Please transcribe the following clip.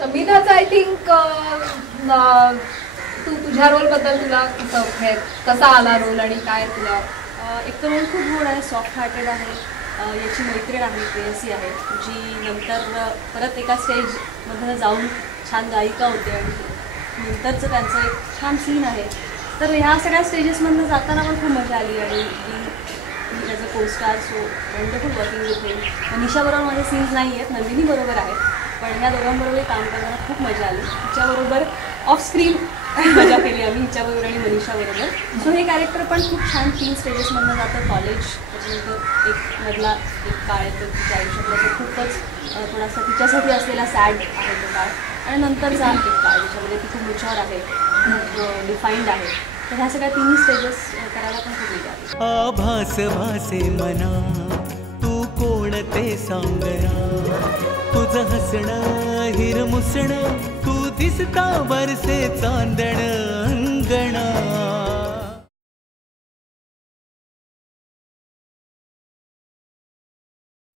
समीनाचा I think तू तुझ्या role बद्दल तुला कसा आला रोल आणि काय तुला? एक तर रोल खूप गोड आहे, सॉफ्ट हार्टेड आहे. याची मैत्रीण आहे, प्रेयसी आहे, जी नंतर परत एका स्टेजमधनं जाऊन छान गायिका होते आणि नंतरचं त्यांचं एक छान सीन आहे. तर ह्या सगळ्या स्टेजेसमधनं जाताना पण खूप मजा आली आणि as a costar so wonderful working with him. मनीषाबरोबर माझे सीन्स नाही आहेत, नंदिनी बरोबर आहेत, पण ह्या दोघांबरोबर काम करताना खूप मजा आली. तिच्याबरोबर ऑफ स्क्रीन मजा केली आम्ही हिच्याबरोबर आणि मनीषाबरोबर. सो हे कॅरेक्टर पण खूप छान 3 स्टेजेसमधनं जातं. कॉलेज, त्याच्यानंतर एक मधला एक काळ येतो तिच्या आयुष्यातला जो खूपच थोडासा तिच्यासाठी असलेला सॅड आहे तो काळ, आणि नंतरचा एक काळ ज्याच्यामध्ये ती खूप मॅच्युअर आहे, खूप डिफाईंड आहे. तर ह्या सगळ्या 3 स्टेजेस करायला पण खूप मजा आली. आभास भासे मना तू कोण ते सांगना, तुझं हसणं हिरमुसणं तू दिसता बरसे चांदण.